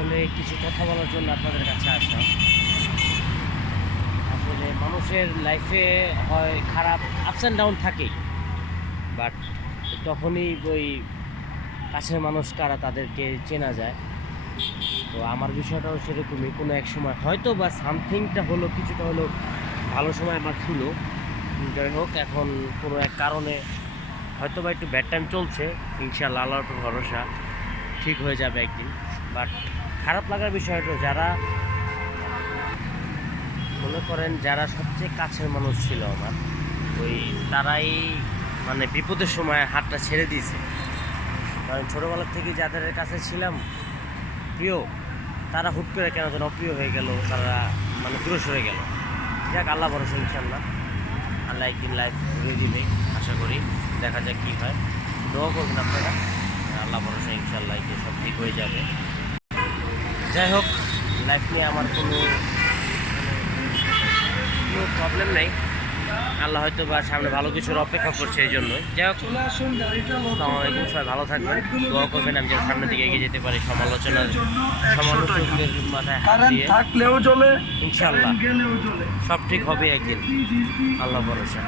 আসলে কিছু কথা বলার জন্য আপনাদের কাছে আসা। আসলে মানুষের লাইফে হয় খারাপ আপস অ্যান্ড ডাউন থাকেই, বাট তখনই ওই কাছের মানুষ কারা তাদেরকে চেনা যায়। তো আমার বিষয়টাও সেরকমই, কোনো এক সময় হয়তো বা সামথিংটা হলো, কিছুটা হলো ভালো সময় আমার ছিল। যাই হোক, এখন কোনো এক কারণে হয়তো বা একটু ব্যাড টাইম চলছে, ইনশাআল্লাহ আল্লাহর উপর ভরসা, ঠিক হয়ে যাবে একদিন। বাট খারাপ লাগার বিষয়টা, যারা মনে করেন যারা সবচেয়ে কাছের মানুষ ছিল আমার, ওই তারাই মানে বিপদের সময় হাতটা ছেড়ে দিয়েছে। কারণ ছোটোবেলার থেকে যাদের কাছে ছিলাম প্রিয়, তারা হুট করে কেন যেন অপ্রিয় হয়ে গেল, তারা মানে দূরে সরে গেল। যাক, আল্লাহ ভরসা, ইনশাল্লাহ আল্লাহ একদিন লাইফ ঘুরিয়ে দিবে, আশা করি। দেখা যাক কী হয়, দোয়া করবেন আপনারা। আল্লাহ ভরসা, ইনশাল্লাহ যে সব ঠিক হয়ে যাবে। যাই হোক, লাইফ নিয়ে আমার কোনো প্রবলেম নেই। আল্লাহ হয়তো বা সামনে ভালো কিছুর অপেক্ষা করছে, এই জন্যই। যাই হোক, আসসালামু আলাইকুম, সবাই ভালো থাকবেন, দোয়া করবেন আমি যেন সামনের দিকে এগিয়ে যেতে পারি, সমালোচকদের মাথায় হাত দিয়ে। থাকলেও চলে, ইনশাআল্লাহ সব ঠিক হবে একদিন, আল্লাহ ভরসা।